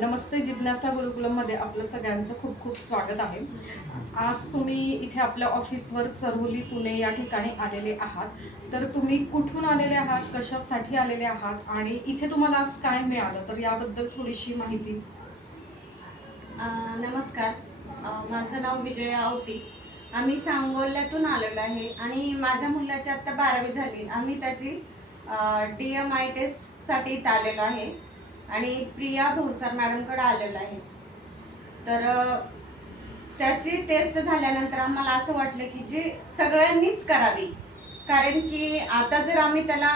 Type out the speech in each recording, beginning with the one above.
नमस्ते जिज्ञासा गुरुकुलममध्ये आपलं सगळ्यांचं खूप खूप स्वागत आहे. आज तुम्ही इथे आपल्या ऑफिसवर चरहोली पुणे या ठिकाणी आलेले आहात. तर तुम्ही कुठून आलेले आहात कशासाठी आलेले आहात आणि इथे तुम्हाला आज काय मिळालं? तर याबद्दल थोडीशी माहिती. नमस्कार. माझं नाव विजय आवटी. आम्ही सांगोल्यातून आलेलो आहे आणि माझ्या मुलाची आत्ता बारावी झाली. आम्ही त्याची डी एम आय टेस्टसाठी इथं आलेलो आहे. आणि प्रिया भोसार मॅडमकडं आलेलं आहे. तर त्याची टेस्ट झाल्यानंतर आम्हाला असं वाटलं की जी सगळ्यांनीच करावी. कारण की आता जर आम्ही त्याला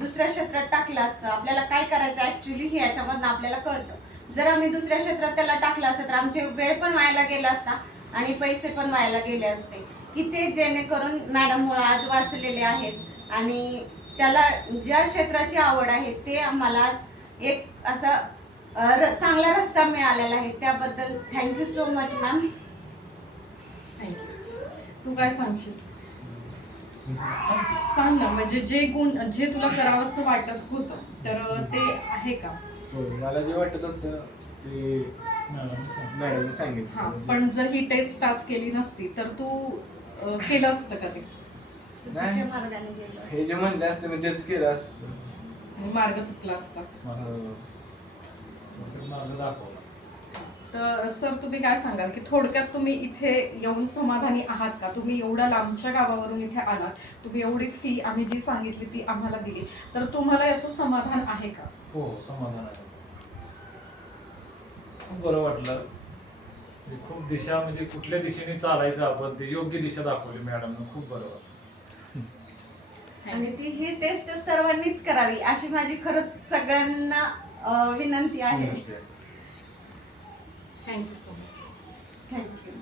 दुसऱ्या क्षेत्रात टाकलं असतं आपल्याला काय करायचं ॲक्च्युली हे याच्यामधनं आपल्याला कळतं. जर आम्ही दुसऱ्या क्षेत्रात त्याला टाकलं असतं तर आमचे वेळ पण व्हायला गेला असता आणि पैसे पण व्हायला गेले असते. की ते जेणेकरून मॅडममुळं आज वाचलेले आहेत आणि त्याला ज्या क्षेत्राची आवड आहे ते आम्हाला आज एक असा र- चांगला रस्ता मिळालेला आहे. त्याबद्दल thank you so much ma'am thank you तू काय सांगशील? सांग ना म्हणजे जे गुण जे तुला करावंसं वाटत होतं तर ते आहे का? हो मला जे वाटत होतं ते मॅडमने हा सांगितलं पण जर ही टेस्ट आज केली नसती तर तू अ, केलं असतं का ते चुकीच्या मार्गाने गेलो असतो. हे जे म्हणले असतं मी तेच केलं असतं. मार्ग चुकला असता. मार्ग दाखवला. तर सर तुम्ही काय सांगाल की थोडक्यात तुम्ही इथे येऊन समाधानी आहात का? तुम्ही एवढ्या लांबच्या गावावरून इथे आलात तुम्ही एवढी फी आम्ही जी सांगितली ती आम्हाला दिली. तर तुम्हाला याचं समाधान आहे का? हो समाधान आहे. खूप बरं वाटलं. म्हणजे खूप दिशा म्हणजे कुठल्या दिशेने चालायचं आपण ते योग्य दिशा दाखवली मॅडमनं. खूप बरं वाटलं. आणि ती ही टेस्ट सर्वांनीच करावी अशी माझी खरंच सगळ्यांना विनंती आहे. Thank you so much thank you